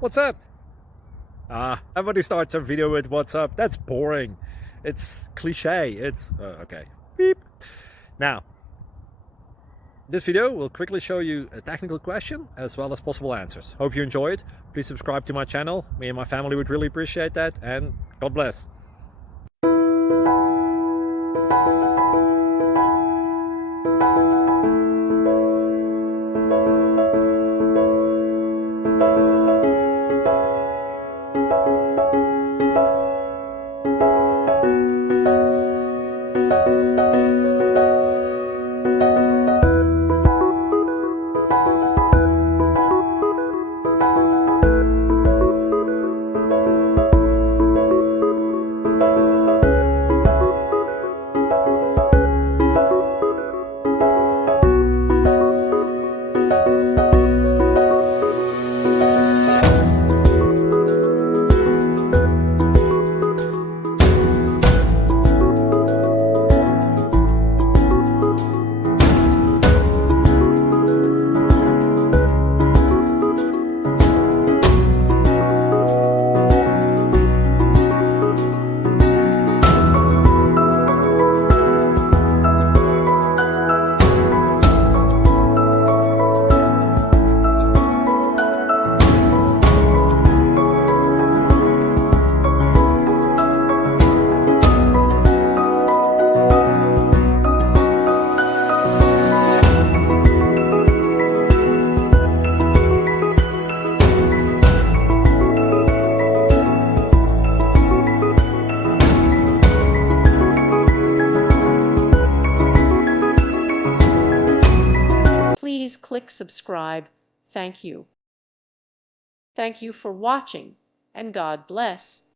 What's up? Everybody starts a video with what's up. That's boring. It's cliche. It's okay. Beep. Now, this video will quickly show you a technical question as well as possible answers. Hope you enjoy it. Please subscribe to my channel. Me and my family would really appreciate that, and God bless. Please click subscribe. Thank you. Thank you for watching, and God bless.